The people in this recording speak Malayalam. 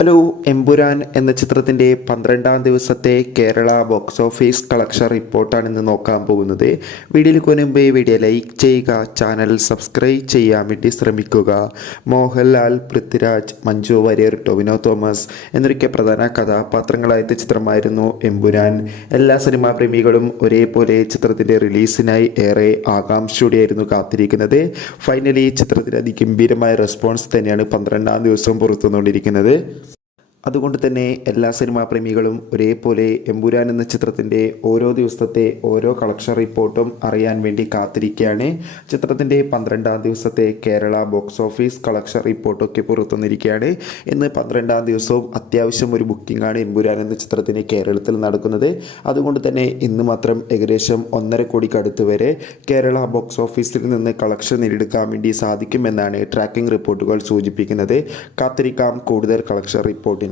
ഹലോ. എമ്പുരാൻ എന്ന ചിത്രത്തിൻ്റെ 12-ാം ദിവസത്തെ കേരള ബോക്സ് ഓഫീസ് കളക്ഷൻ റിപ്പോർട്ടാണ് ഇന്ന് നോക്കാൻ പോകുന്നത്. വീഡിയോയിൽ മുൻപ് വീഡിയോ ലൈക്ക് ചെയ്യുക, ചാനൽ സബ്സ്ക്രൈബ് ചെയ്യാൻ വേണ്ടി ശ്രമിക്കുക. മോഹൻലാൽ, പൃഥ്വിരാജ്, മഞ്ജു വാര്യർ, ടൊവിനോ തോമസ് എന്നൊക്കെ പ്രധാന കഥാപാത്രങ്ങളായ ചിത്രമായിരുന്നു എമ്പുരാൻ. എല്ലാ സിനിമാ പ്രേമികളും ഒരേപോലെ ചിത്രത്തിൻ്റെ റിലീസിനായി ഏറെ ആകാംക്ഷയോടെയായിരുന്നു കാത്തിരിക്കുന്നത്. ഫൈനലി ചിത്രത്തിന് അതിഗംഭീരമായ റെസ്പോൺസ് തന്നെയാണ് 12-ാം ദിവസം പുറത്തുവന്നുകൊണ്ടിരിക്കുന്നത്. അതുകൊണ്ട് തന്നെ എല്ലാ സിനിമാ പ്രേമികളും ഒരേപോലെ എമ്പുരാൻ എന്ന ചിത്രത്തിൻ്റെ ഓരോ ദിവസത്തെ ഓരോ കളക്ഷൻ റിപ്പോർട്ടും അറിയാൻ വേണ്ടി കാത്തിരിക്കുകയാണ്. ചിത്രത്തിൻ്റെ 12-ാം ദിവസത്തെ കേരള ബോക്സ് ഓഫീസ് കളക്ഷൻ റിപ്പോർട്ടൊക്കെ പുറത്തുവന്നിരിക്കുകയാണ്. ഇന്ന് 12-ാം ദിവസവും അത്യാവശ്യം ഒരു ബുക്കിംഗാണ് എമ്പുരാൻ എന്ന ചിത്രത്തിന് കേരളത്തിൽ നടക്കുന്നത്. അതുകൊണ്ട് തന്നെ ഇന്ന് മാത്രം ഏകദേശം 1.5 കോടിക്ക് അടുത്ത് വരെ കേരള ബോക്സ് ഓഫീസിൽ നിന്ന് കളക്ഷൻ നേടിയെടുക്കാൻ വേണ്ടി സാധിക്കുമെന്നാണ് ട്രാക്കിംഗ് റിപ്പോർട്ടുകൾ സൂചിപ്പിക്കുന്നത്. കാത്തിരിക്കാം കൂടുതൽ കളക്ഷൻ റിപ്പോർട്ടിനായി.